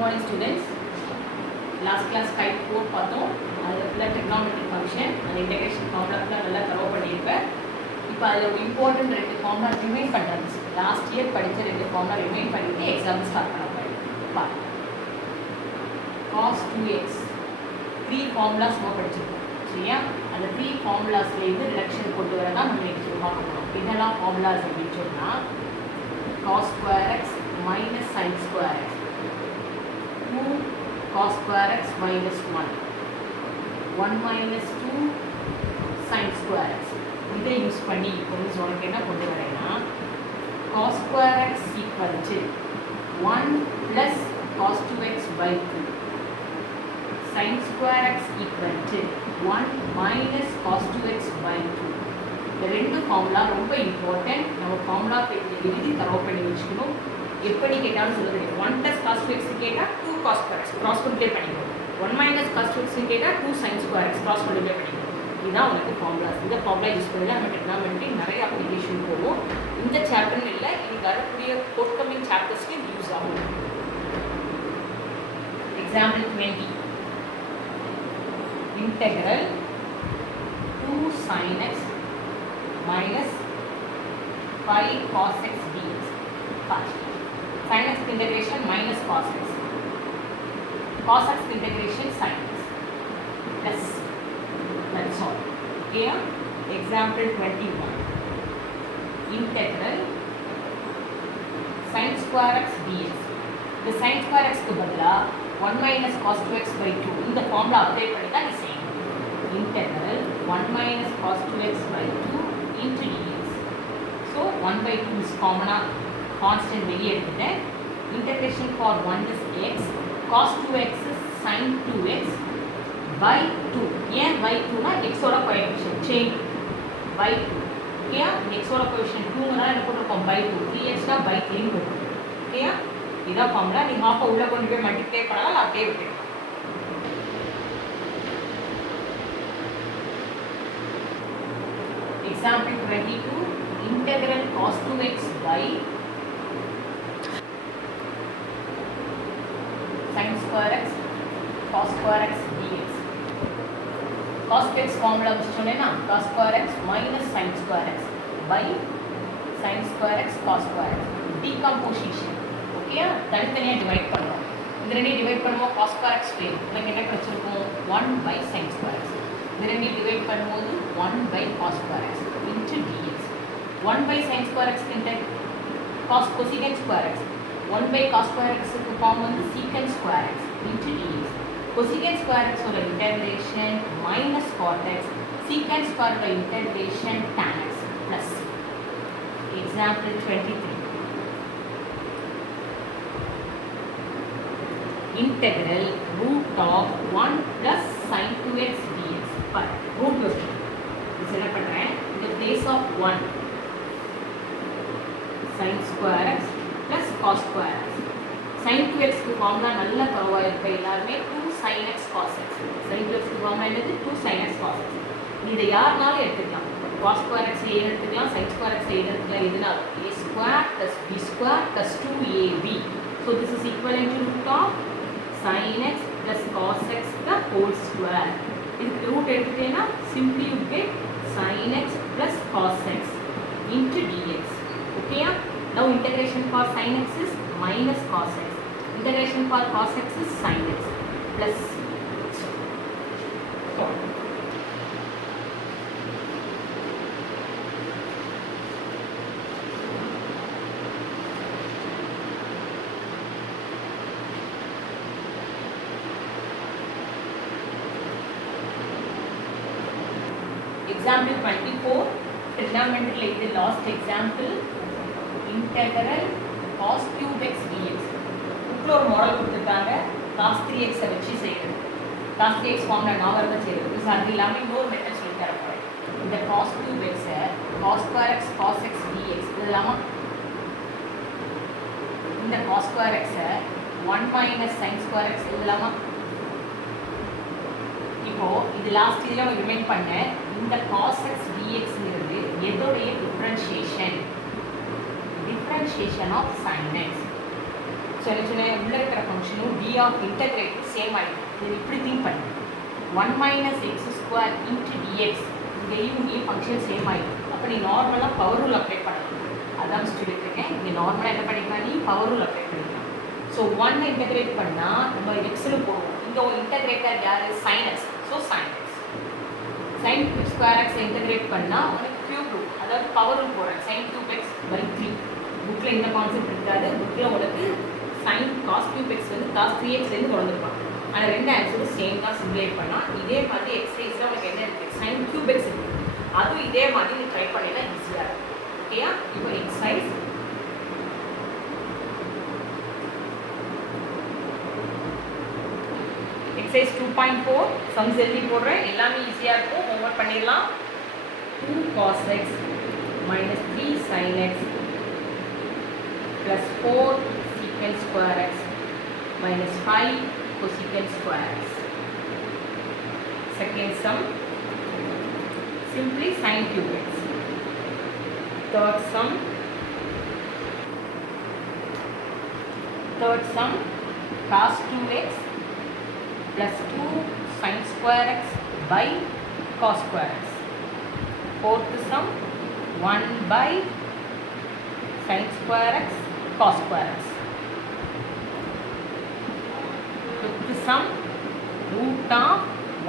morning students. Last class type 4 பார்த்தோம். அதுல ஃபுல்லா trigonometric function and integration formula நல்லா கவர் பண்ணிருப்பேன். இப்போ அதுல ஒரு இம்பார்ட்டன்ட் ரெண்டு ஃபார்முலா ரிமைண்ட் பண்றாங்க. லாஸ்ட் இயர் படிச்ச ரெண்டு ஃபார்முலா ரிமைண்ட் பண்ணிட்டு எக்ஸாம் ஸ்டார்ட் பண்ண போறேன். cos 2x 3 ஃபார்முலாஸ் நம்ம படிச்சிருக்கோம். சரியா? அந்த 3 ஃபார்முலாஸ்ல இருந்து ரிடக்ஷன் கொண்டு வர தான் நம்ம இன்னைக்கு பார்க்க போறோம். இதெல்லாம் ஃபார்முலாஸ் அப்படின்னு சொன்னா cos square x minus sin square x 2 cos square x minus 1 1 minus 2 sin square x இதை யூஸ் பண்ணி இப்போ உங்களுக்கு என்ன கொண்டு வரேன்னா cos square x equal to 1 plus cos 2x by 2 sin square x equal to 1 minus cos 2x by 2 இந்த ரெண்டு formula ரொம்ப இம்பார்ட்டன்ட். நம்ம ஃபார்முலா எழுதி தரவு பண்ணி வச்சுக்கணும். எப்படி கேட்டாலும் சொல்ல தெரியும். 1 plus cos 2x கேட்டால் 2 cos square x cross multiply பண்ணிக்கணும். 1 minus cos 2x கேட்டால் 2 sin square x cross multiply பண்ணிக்கணும். இதுதான் உங்களுக்கு ஃபார்முலாஸ். இந்த ஃபார்முலா யூஸ் பண்ணி நம்ம trigonometry நிறைய அப்ளிகேஷன் போவோம். இந்த சாப்டர் இல்லை, இனி வரக்கூடிய ஃபோர்த்கமிங் சாப்டர்ஸ்க்கு யூஸ் ஆகும். Example 20 integral 2 sin x minus 5 cos x dx. Sin x integration minus cos x. Cos x integration sin x. Plus. That's all. Okay. Example 21. Integral sin square x dx. The sin square x க்கு பதிலா 1 minus cos 2x by 2 இந்த formula apply பண்ணி தான் நீ செய்யணும். Integral 1 minus cos 2x by 2 into dx. So 1 by 2 is common constant வெளியே எடுத்துட்டேன். Integration for 1 is x. Cos 2x is sin 2x by 2. ஏன் by 2 னா x ஓட கோஎஃபிஷியன்ட் சேஞ்ச் by 2. ஓகேயா? x ஓட கோஎஃபிஷியன்ட் 2 ங்கறனால என்ன போட்டுருக்கோம் by 2. 3x னா by 3 ன்னு போட்டுருக்கோம். ஓகேயா? இதான் ஃபார்முலா. நீ ஹாஃப் உள்ள கொண்டு போய் மல்டிப்ளை பண்ணாலும் அப்படியே விட்டுடலாம். Example 22 integral cos 2x by sin square x cos square x dx. Cos 2x formula சொன்னேனா cos square x minus sin square x by sin square x cos square x. Decomposition. ஓகேயா? தனித்தனியா divide பண்ணுவோம். இந்த ரெண்டையும் divide பண்ணுவோம் cos square x square. நமக்கு என்ன கிடைச்சிருக்கும் 1 by sin square x. இந்த ரெண்டையும் டிவைட் பண்ணும்போது 1 by cos square x into dx. 1 by sin square x into cosecant square x. 1 by cos square x க்கு ஃபார்ம் வந்து secant square x into dx. cosecant square x ஓட integration minus cot x. secant square ஓட integration tan x plus. Example 23. Integral root of 1 plus sin 2x dx. But root question. This என்ன பண்றேன்? In the place of 1 sin square x plus cos square x. sin 2x க்கு formula நல்ல கர்வா இருக்க எல்லாரும் 2 sin x cos x. sin 2x க்கு formula என்னது 2 sin x cos x. நீ இத யார்னாலும் எடுத்துக்கலாம். cos square x ஏ எடுத்துக்கலாம், sin square x ஏ எடுத்துக்கலாம். எதுனாலும் a square plus b square plus 2ab. So this is equivalent to root of sin x plus cos x the whole square. இதுக்கு root எடுத்துட்டேனா simply you get sin x plus cos x into dx. Okay? Now integration for sin x is minus cos x. Integration for cos x is sin x plus Example 24, trigonometry like the last example, integral cos cube x dx. இப்படி ஒரு model கொடுத்துருக்காங்க. cos 3x வச்சு செய்யறது. cos 3x formula நாவர்ல செய்யறது. இது அது இல்லாம இன்னொரு மெத்தட் சொல்லி தர போறேன். இந்த cos cube x cos square x cos x dx இதெல்லாம் இந்த cos square x 1 minus sin square x இதெல்லாம் இப்போ இது லாஸ்ட் இதுல ரிமைண்ட் பண்ணேன். இந்த cos x dx ங்கிறது எதோடைய differentiation of sin x. So, உள்ள இருக்கிற ஃபங்க்ஷனும் d ஆஃப் இன்டகிரேட் சேம் ஆகிடும். இது இப்படி திங்க் பண்ணு, 1 minus x square into dx, இங்கேயும் ஃபங்க்ஷன் சேம் ஆகிடும். அப்போ நீ நார்மலாக பவர் ரூல் அப்ளை பண்ணலாம். அதான் சொல்லிட்டு இருக்கேன். இங்கே நார்மலாக என்ன பண்ணிக்கலாம், நீ பவர் ரூல் அப்ளை பண்ணிக்கலாம். ஸோ 1 இன்டகிரேட் பண்ணால் நம்ம எக்ஸ்னு போடுவோம். இங்கே ஒரு இன்டகிரேட்டர் யார், sine x. So sine x, sine square x integrate பண்ணால் உனக்கு கியூப் ரூட், அதாவது பவர் ரூல் போடுறேன், சைன் கியூப் எக்ஸ் பை 3. புக்கில் இந்த கான்செப்ட் இருக்காது. புக்கில் உனக்கு சைன் காஸ் கியூப் எக்ஸ் வந்து காஸ் 3x கொண்டிருப்பான். ஆனால் ரெண்டு ஆன்சரும் சேம் தான். சிமுலேட் பண்ணால் இதே மாதிரி எக்ஸசைஸில் உனக்கு என்ன இருக்குது, சைன் கியூப் எக்ஸ் இருக்குது. அதுவும் இதே மாதிரி நீ ட்ரை பண்ணினா ஈஸியாக இருக்கும். ஓகேயா? இப்போ எக்ஸசைஸ் எக்ஸசைஸ் 2.4 சம்ஸ் எழுதி போடுறேன். எல்லாமே ஈஸியாக இருக்கும். ஹோம்ஒர்க் பண்ணிடலாம். 2 cos x minus 3 sin x plus 4 secant square x minus 5 cosecant square x. Second sum, simply sin cube x. Third sum cos 2x plus 2 sin square x by cos square x. Fourth sum, 1 by sin square x cos square x. Fifth sum, root of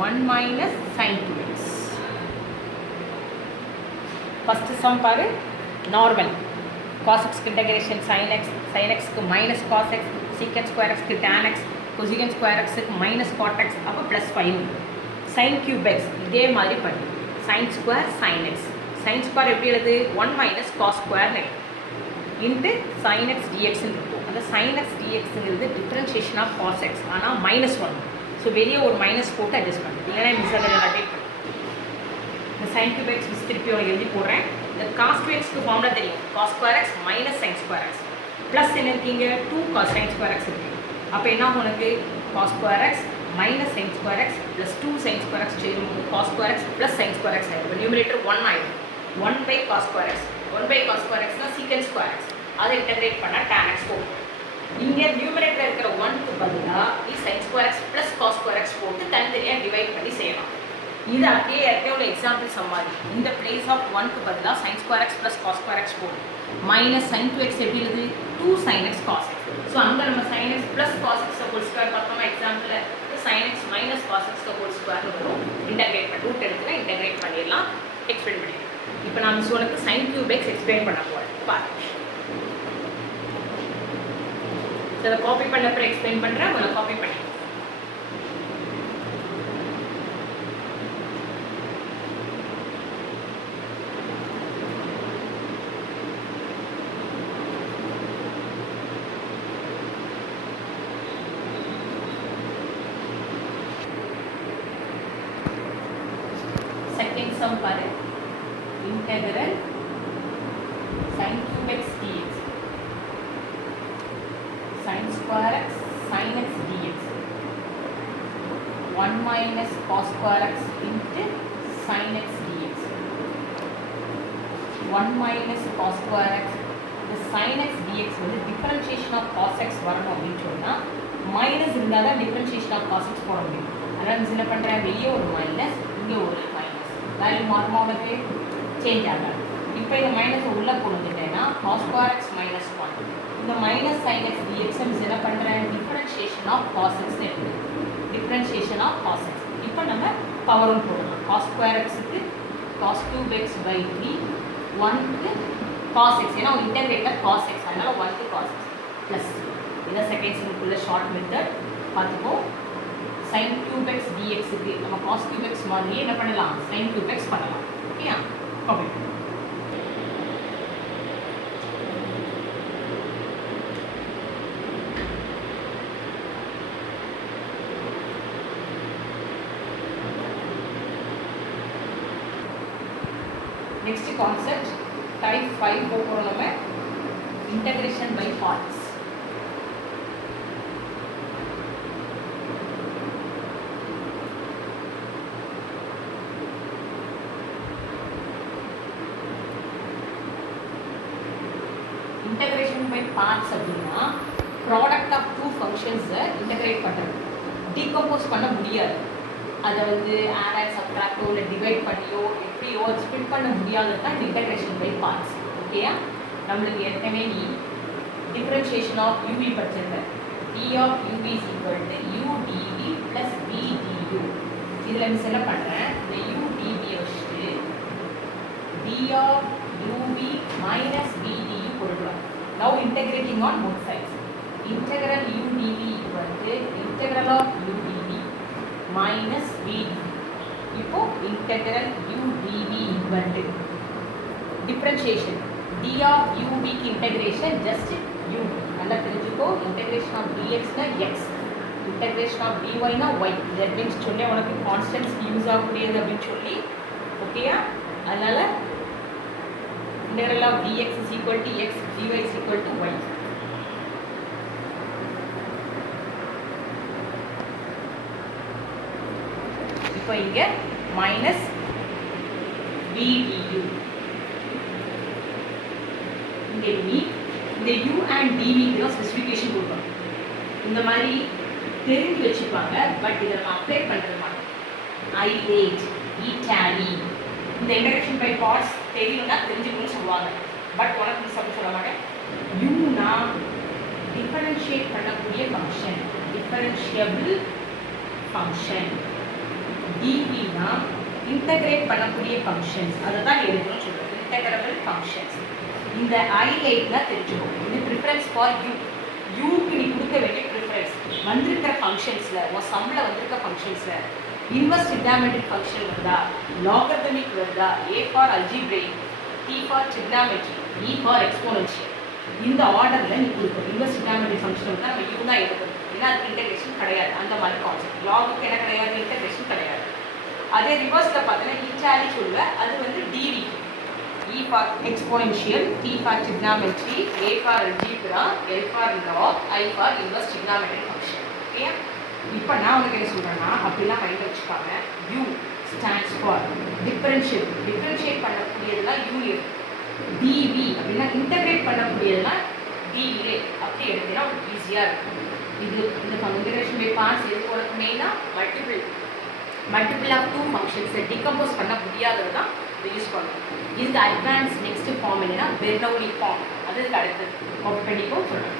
1 minus sin 2x. First sum பாரு, normal cos x integration sin x க்கு minus cos x, secant square x க்கு tan x, cosecant square x க்கு minus cot x, அப்போ plus 5. sin cube x இதே மாதிரி பண்ணு, sin square sin x. sin square எப்படி எழுது, 1 minus cos square into sin x dx இருக்கும். அந்த sin x dxங்கிறது differentiation of cos x, ஆனால் -1. ஸோ வெளியே ஒரு மைனஸ் போட்டு அட்ஜஸ்ட் பண்ணு, இல்லைனா மிஸ் அதில் அப்டேட் பண்ணு. இந்த sin cube x மிஸ் திருப்பி உனக்கு எழுதி போடுறேன். இந்த cos 2xக்கு ஃபார்முலா தெரியும், cos square x minus sin square x plus என்ன இருக்கீங்க 2 cos sin square x இருக்கு. அப்போ என்ன உனக்கு cos square x minus sin square x plus 2 sin square x சேரும் cos square x plus sin square x ஆயிடும். Numerator 1 ஆயிடும். 1 by cos square x, 1 by cos square x னா secant square x, அதை integrate பண்ணால் tan x போகும். இங்கே numerator இருக்கிற 1க்கு பதிலாக நீ sin square x plus cos square x போட்டு தனித்தனியாக டிவைட் பண்ணி செய்யலாம். இது அப்படியே ஏற்கனவே உள்ள எக்ஸாம்பிள் சம்மாதி. இந்த பிளேஸ் ஆஃப் 1க்கு பதிலாக sin square x plus cos square x போடும். மைனஸ் sin 2x எப்படி எழுது, 2 sin x cos x. So அங்கே நம்ம sin x plus cos x whole square பார்த்தோம்னா எக்ஸாம்பிளில் sin x minus cos x whole ஸ்கொயர்னு வரும். இன்டகிரேட் பண்ணி ரூட் எடுத்துனா இன்டகிரேட் பண்ணிடலாம், எக்ஸ்பிளைன் பண்ணிடலாம். இப்போ நான் மிஸ் உனக்கு sin cube x எக்ஸ்பிளைன் பண்ண போகிறேன். பாருங்க, இதை காப்பி பண்ணப்போ எக்ஸ்பிளைன் பண்ணுறேன். உங்களை காப்பி பண்ணி செகண்ட் சம் பாரு, integral sin cube x dx, sin square x sin x dx, 1 minus cos square x into sin x dx, 1 minus cos square x. இந்த sin x dx வந்து differentiation of cos x வரணும் அப்படின்னு சொன்னால் minus இருந்தால் தான் differentiation of cos x போட முடியும். அதனால் நான் என்ன பண்ணுறேன், வெளியே ஒரு மைனஸ், இங்கே ஒரு மைனஸ், வேல்யூ மாறுமா உனக்கு, சேஞ்ச் ஆகாது. இப்போ இந்த மைனஸை உள்ளே கொண்டு வந்துட்டேன்னா cos square x minus 1. இந்த மைனஸ் sin x dx என்ன பண்ணுறேன், differentiation of cos x இருக்குது, differentiation of cos x. இப்போ நம்ம பவரும் போடலாம். cos square xக்கு cos cube x by 3, 1க்கு cos x, ஏன்னா ஒரு இன்டகிரேட்டர் cos x, அதனால் 1க்கு cos x ப்ளஸ் இதான் செகண்ட் சிம்பிள் ஷார்ட் மெத்தட் பார்த்துக்கோ. sin cube x dxக்கு நம்ம cos cube x மாதிரியே என்ன பண்ணலாம், sin cube x பண்ணலாம். ஓகேயா? காப்பி நெக்ஸ்ட் கான்செப்ட் டைப் 5 போகிறோம் நம்ம, integration by parts. Integration by parts அப்படின்னா ப்ராடக்ட் ஆஃப் டூ ஃபங்க்ஷன்ஸை இன்டகிரேட் பண்ணுறது. டீகம்போஸ் பண்ண முடியாது. அதை வந்து ஆட் அண்ட் சப்ட்ராக்டோ இல்லை டிவைட் பண்ணியோ எப்படியோ ஸ்பிட் பண்ண முடியாதது தான் இந்த இன்டகிரேஷன் பை பார்ட்ஸ். ஓகேயா? நம்மளுக்கு ஏற்கனவே நீ டிஃபரன்ஷியேஷன் ஆஃப் யூவி படிச்சிருக்க. D of uv is equal to u dv plus v du. இதில் மிஸ் என்ன பண்ணுறேன், இந்த யூ டிவியை வச்சுட்டு d of uv minus v du கொடுக்கலாம். Now integrating on both sides. Integral u dv equal to integral of u dv minus v dv. இப்போ integral u dv equal to differentiation d of யூவிக்கு integration just u. நல்லா தெரிஞ்சுக்கோ. Integration of டிஎக்ஸ்னா X, integration of டிஒய்னா y. That means சொன்னே உனக்கு constants use ஆகக்கூடியது அப்படின்னு சொல்லி. ஓகேயா? அதனால integral of dx is equal to x, dy is equal to y. இப்போ இங்க மைனஸ் v du. இந்த u and dv க்கு ஸ்பெசிஃபிகேஷன் கொடுக்கணும். இந்த மாதிரி தெரிஞ்சு வச்சுப்பாங்க. பட் இதை நம்ம அப்ளை பண்ணுறது மாட்டோம். I8 E-tally இந்த இன்டகிரேஷன் பை பார்ட்ஸ் தெரியணும்னா தெரிஞ்சுக்கணும்னு சொல்லுவாங்க. பட் உனக்கு மிஸ் அப்படி சொல்ல மாட்டேன். யூனா டிஃபரன்ஷியேட் பண்ணக்கூடிய ஃபங்க்ஷன், டிஃபரன்ஷியபிள் ஃபங்க்ஷன். டிவினா இன்டகிரேட் பண்ணக்கூடிய ஃபங்க்ஷன்ஸ். அதை தான் எடுக்கணும்னு சொல்கிறது, இன்டகிரபிள் ஃபங்க்ஷன்ஸ். இந்த I8லாம் தெரிஞ்சுக்கணும். இது ப்ரிஃபரன்ஸ் ஃபார் யூ. யூக்கு நீ கொடுக்க வேண்டிய ப்ரிஃபரன்ஸ் வந்திருக்கிற ஃபங்க்ஷன்ஸில், உன் சம்மில் வந்திருக்க ஃபங்க்ஷன்ஸில் இன்வர்ஸ் ட்ரிக்னாமெட்ரிக் ஃபங்க்ஷன் வருதா, லாகர்தமிக் வருதா, A for algebraic, T for trigonometry, E for exponential. இந்த ஆர்டரில் நீ கொடுக்கணும். இன்வர்ஸ் ட்ரிக்னாமெட்ரிக் ஃபங்க்ஷன் வந்து நம்ம யூ தான் எடுக்கணும். ஏன்னா அதுக்கு இன்டகிரேஷன் கிடையாது. அந்த மாதிரி கான்செப்ட். லாகுக்கு என்ன கிடையாது, இன்டகிரேஷன் கிடையாது. அதே ரிவர்ஸில் பார்த்தீங்கன்னா E-tally சொல்லுவேன். அது வந்து டிவி. E for exponential, T for trigonometry, A for algebra, L for log, I for inverse trigonometric function. Okay? இப்போ நான் உனக்கு என்ன சொல்கிறேன்னா, அப்படிலாம் மைண்ட் வச்சுக்காம u stands for differential. Differentiate பண்ணக்கூடியதுலாம் யூ எடுக்கும். டிவி அப்படின்னா இன்டகிரேட் பண்ணக்கூடியதுலாம் டிஏ. அப்படி எடுத்தீங்கன்னா உங்களுக்கு ஈஸியாக இருக்கும். இது இந்த இன்டகிரேஷன் பை பார்ட்ஸ் எதுக்கு உனக்கு மெயினாக மல்டிபிள் ஆஃப் டூ ஃபங்க்ஷன்ஸை டிகம்போஸ் பண்ண முடியாதது தான் இதை யூஸ் பண்ணணும். இதுக்கு அட்வான்ஸ் நெக்ஸ்ட் ஃபார்ம் என்னன்னா பெர்னௌலி ஃபார்ம். அது இதுக்கு அடுத்தது காப்பி பண்ணிக்கோ சொல்கிறேன்.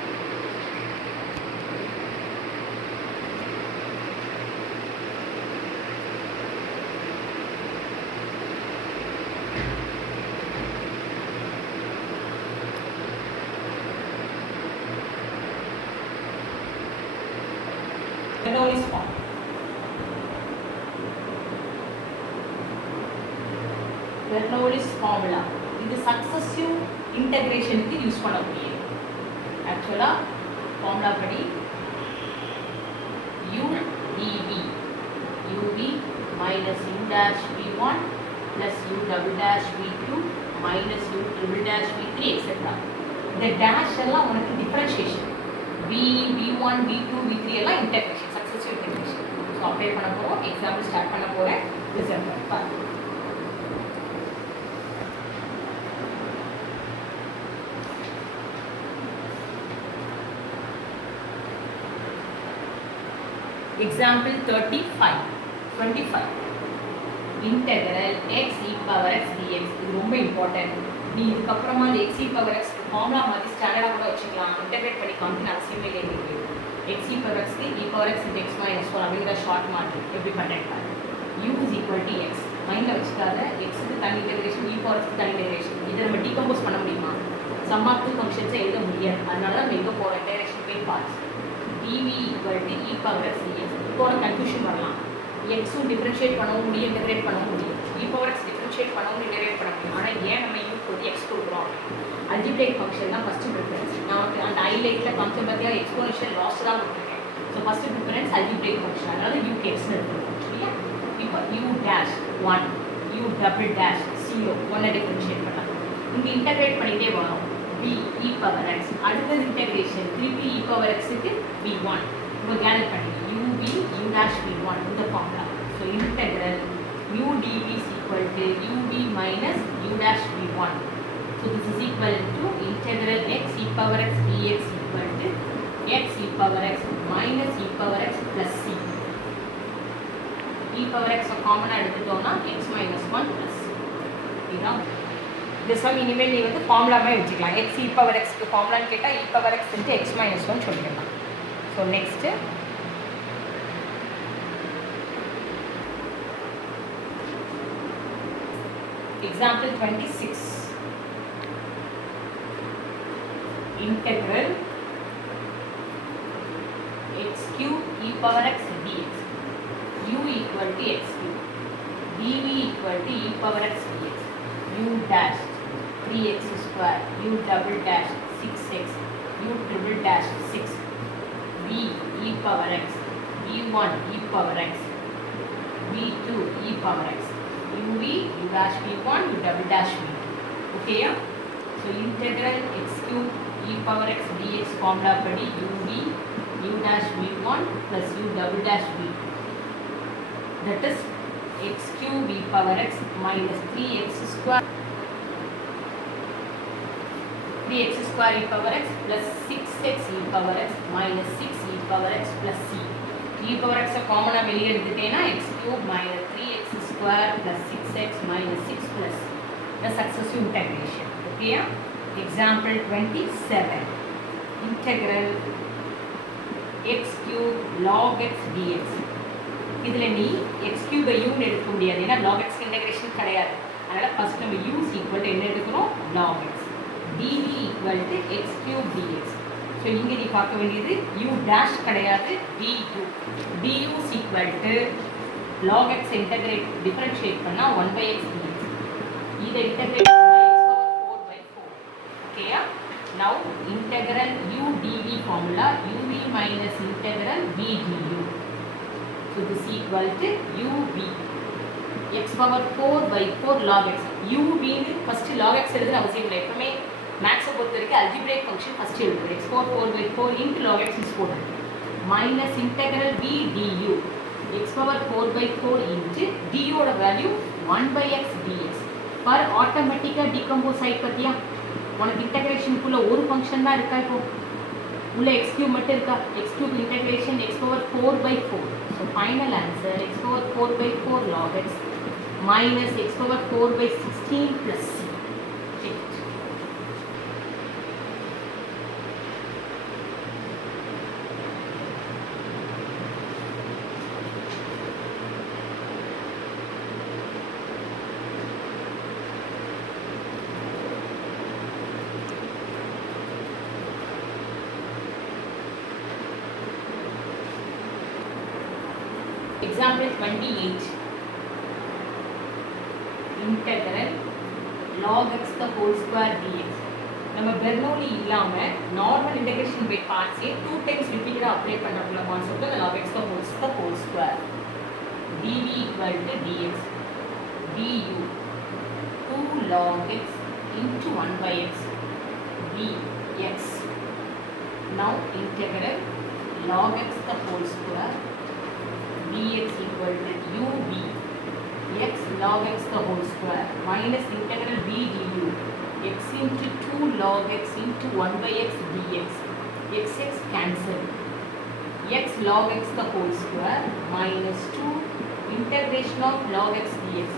Bernoulli's form. Bernoulli's formula. இது சக்சஸிவ் இன்டகிரேஷனுக்கு யூஸ் பண்ணக்கூடிய ஆக்சுவலாக ஃபார்முலா படி u dv uv minus u dash v1 plus u double dash v2 minus u triple dash v3 etc. இந்த dash எல்லாம் உனக்கு டிஃபரன்ஷியேஷன். v1 v2 v3 எல்லாம் integration, successive integration. So apply பண்ண போகிறோம். Example start பண்ண போகிறேன். Result பாருங்க. Example 25 integral x e power x dx. இது ரொம்ப இம்பார்ட்டன்ட். நீ இதுக்கப்புறமா அந்த x e power x formula மாதிரி ஸ்டாண்டர்டாக கூட வச்சுக்கலாம். இன்டகிரேட் பண்ணி காமிக்கணும் அவசியமே இல்லை. x e power x e power x into x minus 1 அப்படிங்கிற ஷார்ட் மாடல் எப்படி பண்ணுறேன். u is equal to x. மைண்டில் வச்சுக்காத. எக்ஸுக்கு தனி இன்டகிரேஷன், e power x தனி இன்டகிரேஷன். இதை நம்ம டீகம்போஸ் பண்ண முடியுமா? சம் ஆஃப் டூ ஃபங்க்ஷன்ஸை எழுத முடியாது. அதனால நம்ம எங்கே போகிறோம், integration by parts. dv equal to e power x dx. இப்போ ஒரு கன்ஃபியூஷன் வரலாம். எக்ஸும் டிஃபரன்ஷியேட் பண்ணவும் முடியும், இன்டகிரேட் பண்ணவும் முடியும். e power x டிஃபரன்ஷியேட் பண்ணவும் இன்டகிரேட் பண்ண முடியும். ஆனால் ஏன் நம்ம u கொடுத்து x கொடுக்குறோம்? அல்ஜிப்ரைக் ஃபங்க்ஷன் தான் ஃபஸ்ட்டு ப்ரிஃபரன்ஸ். நான் அந்த ஐலைட்டில் கான்செப்ட் பார்த்தியா எக்ஸ்போனன்ஷியல் லாஸ் தான் கொடுத்துருக்கேன். So first preference algebraic function. அதனால u எக்ஸ்னு எடுத்துருக்கோம். சரியா? இப்போ u dash 1 u double dash 0 ஒன்றை டிஃபரன்ஷியேட் பண்ணலாம். இங்கே இன்டகிரேட் பண்ணிகிட்டே வரும். b e power x. அடுத்தது இன்டகிரேஷன் திருப்பி e power x-க்கு v1. இப்போ கேதர் பண்ணி uv u dash v1 இந்த formula. So integral u dv is equal to uv minus u dash v1. So this is equal to integral x e power x dx equal to x e power x minus e power x plus c. e power x காமனா எடுத்துட்டோம்னா x minus 1 plus c. இதுதான் இந்த some. இனிமேல் நீ வந்து ஃபார்முலாவே வச்சுக்கலாம். x e power x க்கு ஃபார்முலான்னு கேட்டால் e power x into x minus 1 சொல்லிடலாம். So next example 26. Integral x cube e power x dx u equal to x cube dv equal to e power x dx u dash 3x square u double dash 6x u triple dash 6 v e power x v1 e power x v2 e power x uv u dash v1 u double dash v2. Okay, yeah? So integral x cube e power x dx formula padi uv u dash v1 plus u double dash v2. That is x cube e power x minus 3x square 3x square e power x plus 6x e power x minus 6 e power x plus c. e power x common ஆ வெளிய எடுத்துட்டேனா x cube minus 3x square plus 6x minus 6 plus the successive integration. Okay, example 27. Integral x cube log x dx. இதுல நீ x cube ஐ u ன்னு எடுக்க முடியாது. ஏனா log x integration கிடையாது. அதனால first நம்ம u = என்ன எடுக்கறோம்? log x. dv = x cube dx. So இங்கே நீ பார்க்க வேண்டியது u dash கிடையாது, du. du = log x integrate differentiate பண்ணா 1/x dx. இதை இன்டகிரேட் பண்ணா x power 4/4. ஓகேயா? Now integral u dv formula uv minus integral v du. So this equal to uv x power 4/4 log x. uv ன்னு first log x எழுதுற அவசியம் இல்லை. எப்பவுமே மேக்ஸை பொறுத்த வரைக்கும் அல்ஜிப்ரேக் ஃபங்க்ஷன் ஃபர்ஸ்ட் எழுதுறோம். x power 4/4 into log x is 4 minus integral v du x power 4/4 into du ஓட வேல்யூ 1/x dx. பார் ஆட்டோமேட்டிக்கா டீகம்போஸ் ஆயி பத்தியா? உனக்கு இன்டகிரேஷனுக்குள்ள ஒரு ஃபங்க்ஷன் தான் இருக்கா, இப்போ உள்ள x cube மட்டும் இருக்கா? x cube integration x power 4/4. So final answer x power 4/4 log x minus x power 4/16 plus c. Example 28. Integral log x the whole square dx. நம்ம பெர்னோலி இல்லாம normal integration by parts 2 times ரிப்பீட்டடா apply பண்றதுல concept the log x the whole square. dv = dx du 2 log x into 1/x dx. Now integral log x the whole square dx equal to uv x log x the whole square minus integral v du x into 2 log x into 1/x dx. x cancel. x log x the whole square minus 2 integration of log x dx.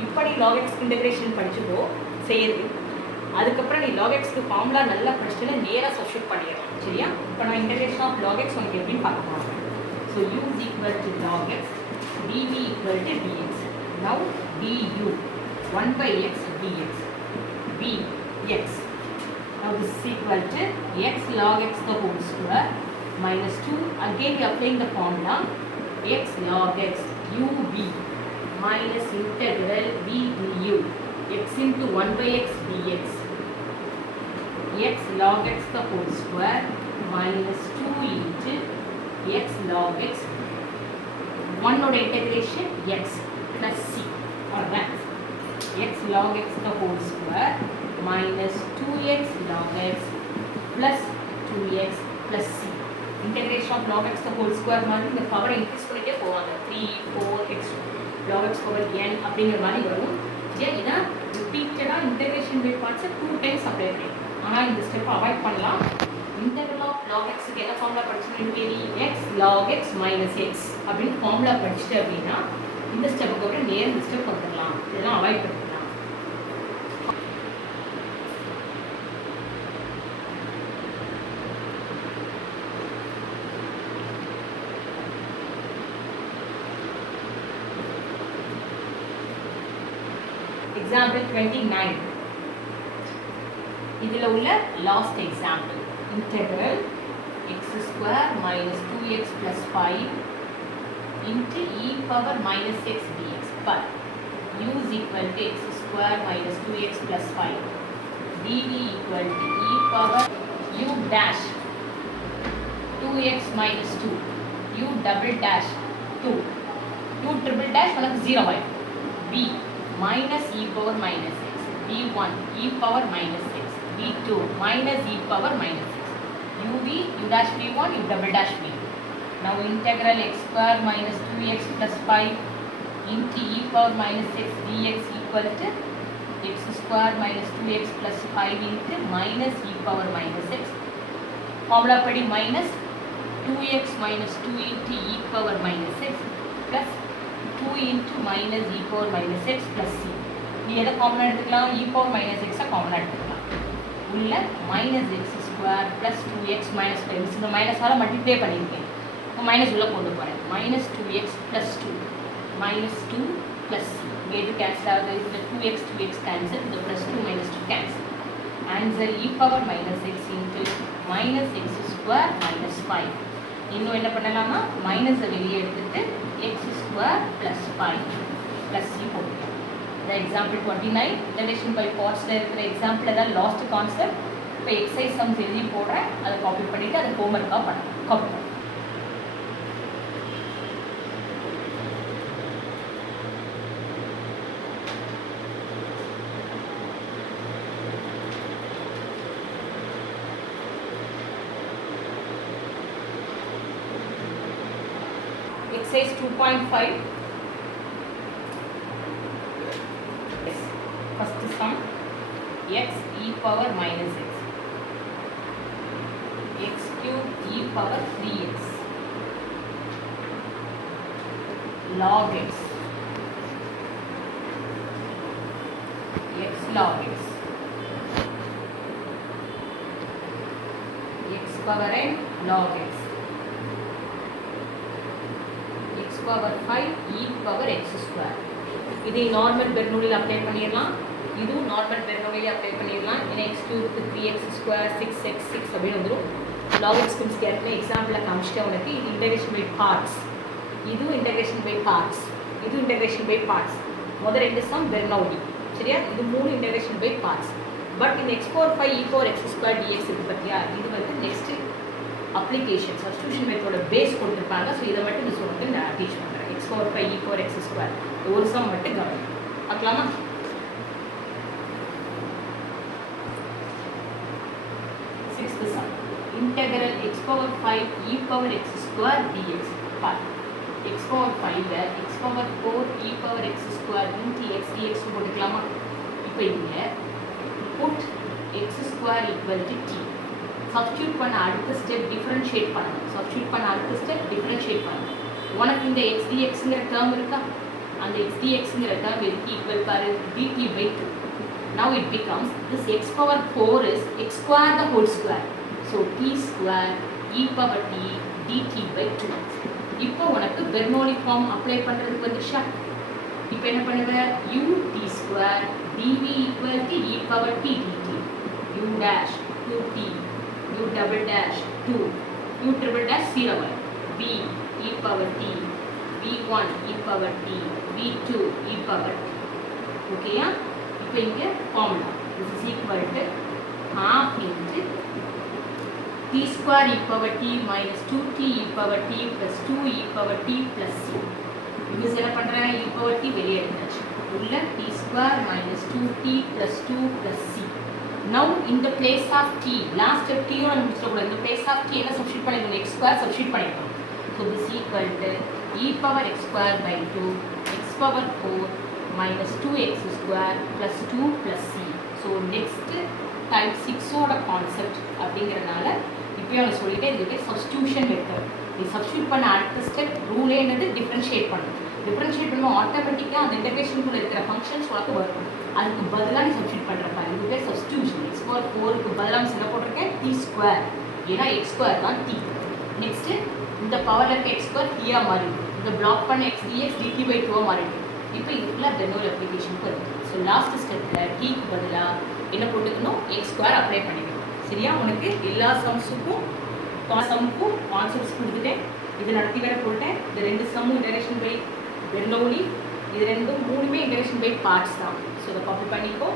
இப்படி log x integration படிச்சுக்கோ செய்யுது. அதுக்கப்புறம் நீ log x க்கு formula நல்லா படிச்சுட்டு நேரா substitute பண்ணிடலாம். சரியா? இப்போ நான் integration of log x உங்களுக்கு எப்படின்னு பார்க்க போறோம். So u is equal to log x, dv equal to dx. Now du 1/x dx v x. Now this is equal to x log x the whole square minus 2. Again we are applying the formula x log x uv minus integral v du x into 1/x dx. x log x the whole square minus 2 into x log x 1 ஓட integration x plus c or that x log x the whole square minus 2x log x plus 2x plus c. Integration of log x the whole square மாதிரி இந்த பவரை increase பண்ணிட்டே போவாங்க. 3 4x log x power n அப்படிங்கிற மாதிரி வரும். ஏன்னா ரிப்பீட்டடாக இன்டகிரேஷன் பை பார்ட்ஸை 2 டைம்ஸ் அப்ளை பண்ணிடலாம். ஆனால் இந்த ஸ்டெப்பை அவாய்ட் பண்ணலாம். இன்டெக்ரல் ஆஃப் log x க்கு என்ன ஃபார்முலா படிச்சிருக்கீங்க x log x minus x அப்படின்னு ஃபார்முலா படிச்சிட்டு அப்படின்னா இந்த ஸ்டெப்புக்கு அப்புறம் நேர் இந்த ஸ்டெப் வந்துடலாம். இதெல்லாம் அவாய்ட் பண்ணிக்கலாம். Example 29. இதில் உள்ள last example. Integral x square minus 2x plus 5 into e power minus x dx. But u is equal to x square minus 2x plus 5. dv equal to e power u dash 2x minus 2. u double dash 2. u triple dash உனக்கு 0 ஆயிடும். b minus e power minus x, b1 e power minus x, b2 minus e power minus x, uv u dash v1 u double dash v. Now integral x square minus 2x plus 5 into e power minus x dx equal to x square minus 2x plus 5 into minus e power minus x. Formula padi minus 2x minus 2 into e power minus x plus 2 into minus e power minus x plus c. நீ எதை காமனா எடுத்துக்கலாம்? e power minus x காமனா எடுத்துக்கலாம். உள்ள minus x square plus 2x minus 5 இந்த மைனஸால multiply பண்ணியிருக்கேன். இப்போ மைனஸ் உள்ள கொண்டு போகிறேன். minus 2x plus 2 minus 2 plus c. இங்கே இது கேன்சல் ஆகுது. இந்த 2x கேன்சல். இந்த plus 2 minus 2 cancel. Answer e power minus x into minus x square minus 5. இன்னும் என்ன பண்ணலாமா? மைனஸை வெளியே எடுத்துட்டு x square plus 5 plus c போட்டுக்கலாம். இந்த எக்ஸாம்பிள் 29 இன்டகிரேஷன் பை பார்ட்ஸில் இருக்கிற எக்ஸாம்பிள் ஏதாவது லாஸ்ட் கான்செப்ட். இப்போ எக்ஸசைஸ் சம்ஸ் எழுதி போடுறேன். அதை காப்பி பண்ணிவிட்டு அதை ஹோம்ஒர்க்காக பண்ணலாம். காப்பி பண்ணலாம். Exercise 2.5. Yes. First sum x e power minus x, x cube e power 3x, log x, x log x, x power n log x, x power 5 e power x square. இதை normal பெர்னோலியில் apply பண்ணிடலாம். இதுவும் normal பெர்னோலியில் apply பண்ணிடலாம். ஏன்னா x cube 3x square 6x 6 அப்படின்னு வந்துடும். log x principal ஏற்கனவே எக்ஸாம்பிளில் காமிச்சிட்டு உனக்கு இது இன்டகிரேஷன் பை பார்ட்ஸ், இதுவும் இன்டகிரேஷன் பை பார்ட்ஸ், இதுவும் இன்டகிரேஷன் பை பார்ட்ஸ். முதல் ரெண்டு சம் பெர்னோலி சரியா? இது 3 இன்டகிரேஷன் பை பார்ட்ஸ். பட் இந்த x power 5 e power x square dx இருக்குது பார்த்தியா? இது வந்து நெக்ஸ்ட் அப்ளிகேஷன் சப்ஸ்டியூஷன் மெத்தோட பேஸ் கொடுத்துருப்பாங்க. ஸோ இதை மட்டும் இந்த சொல்லுறது நான் டீச் பண்ணுறேன். x power 5 e power x square ஒரு சம் மட்டும் கவனி பார்க்கலாமா? Sixth some integral x power 5 e power x square dx. x power 5 x power 4 e power x square into x dx போட்டுக்கலாமா? இப்போ இங்கே put x square equal to t. Substitute பண்ண அடுத்த step differentiate பண்ணணும். Substitute பண்ண அடுத்த step differentiate பண்ணணும். உனக்கு இந்த x dxங்கிற டேர்ம் இருக்கா? அந்த x dxங்கிற டேர்ம் எதுக்கு ஈக்குவல் பாரு? dt by 2. Now it becomes this x power 4 is x square the whole square. So t square e power t dt by 2. இப்போ உனக்கு பெர்னோலி ஃபார்ம் அப்ளை பண்ணுறதுக்கு வந்துருச்சா? இப்போ என்ன பண்ணுவ? u t square dv equal to e power t dt. u dash 2t u double dash 2 u triple dash 0 b e power t v1 e power t v2 e power t. ஓகேயா? இப்போ இங்கே formula this is equal to half into t square e power t minus 2t e power t plus 2 e power t plus c. இங்கே என்ன பண்ணுறேன்? e power t வெளியே எடுத்தாச்சு. உள்ள t square minus 2t plus 2 plus c. Now in the place of t, last step t யோட முடிச்சிடக்கூடாது. in the place of t என்ன substitute பண்ணிக்கணும்? x square substitute பண்ணிக்கணும். So this equal to e power x square by 2 x power 4 minus 2x square plus 2 plus c. So next type 6 ஓட concept அப்படிங்கிறனால இப்போயே அவனை சொல்லிட்டே இதுக்கு சப்ஸ்டியூஷன் மெத்தட். நீ சப்ஸ்டியூட் பண்ண அடுத்த ஸ்டெப் ரூலே என்னது டிஃப்ரென்ஷியேட் பண்ணும். டிஃப்ரென்ஷியேட் பண்ணும்போது ஆட்டோமேட்டிக்காக அந்த இன்டெகிரேஷனுக்குள்ளே இருக்கிற ஃபங்க்ஷன்ஸ் உனக்கு வரும். அதுக்கு பதிலாக நீ சப்ஸ்டியூட் பண்ணுறப்ப இது பேர் சப்ஸ்டியூஷன். எக்ஸ் பவர் 4க்கு பதிலாக என்ன போட்டிருக்கேன் டி ஸ்கொயர், ஏன்னா எக்ஸ் ஸ்கொயர் தான் டி. நெக்ஸ்ட்டு இந்த பவரில் இருக்க எக்ஸ் ஸ்கொயர் டீயாக மாறிடும். இந்த பிளாக் பண்ண எக்ஸ் டிஎக்ஸ் டிடி பை 2 மாறிடும். இப்போ இது ஃபுல்லாக பெர்னோல் அப்ளிகேஷனுக்கு வருது. ஸோ லாஸ்ட் ஸ்டெப்பில் டீக்கு பதிலாக என்ன போட்டுக்கணும் எக்ஸ் ஸ்கொயர் அப்ளை பண்ணிக்கணும். சரியா? உனக்கு எல்லா சம்ஸுக்கும் கான்செப்ட்ஸ் கொடுத்துட்டேன். இது நடத்தி வேற போட்டேன். இந்த 2 சம்மும் இன்டெகிரேஷன் பை பெர்னோலி, இது 2-3மே இன்டெகிரேஷன் பை பார்ட்ஸ் தான். ஸோ இதை காப்பி பண்ணிக்கோ.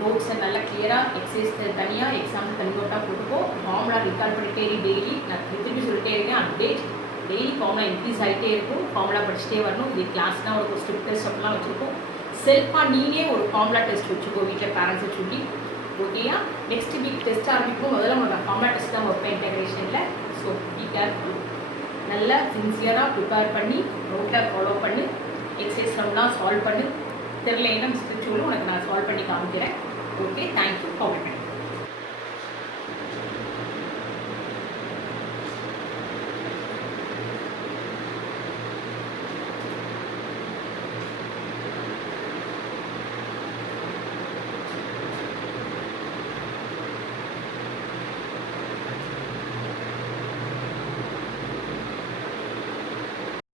நோட்ஸை நல்லா கிளியராக எக்ஸசைஸ் தனியாக எக்ஸாம்பிள் தனி நோட்டாக போட்டுக்கோ. ஃபார்முலா ரிகார்ட் பண்ணிட்டே டெய்லி. நான் திருப்பி சொல்லிட்டே இருக்கேன் அப்டேட். டெய்லி ஃபார்முலா இன்க்ரீஸ் ஆகிட்டே இருக்கும். ஃபார்முலா படிச்சுட்டே வரணும். இது கிளாஸ்னால் ஒரு ஸ்ட்ரிப் டெஸ்ட் அப்படிலாம் வச்சுருக்கோம். செல்ஃபாக நீனே ஒரு ஃபார்முலா டெஸ்ட் வச்சுக்கோ வீட்டில் பேரண்ட்ஸை சொல்லி. ஓகேயா? நெக்ஸ்ட் வீக் டெஸ்ட் ஆரம்பிக்கும் முதல்ல நான் ஃபார்முலா டெஸ்ட் தான் வைப்பேன் இன்டெகிரேஷனில். So be careful. நல்லா சின்சியராக ப்ரிப்பேர் பண்ணி நோட்டில் ஃபாலோ பண்ணு. எக்ஸசைஸ் பண்ணலாம் சால்வ் பண்ணு. தெரியல என்ன மிஸ்டேக் சொல்லு, உனக்கு நான் சால்வ் பண்ணி காமிக்கிறேன். ஓகே, தேங்க்யூ ஃபார் வாட்சிங்.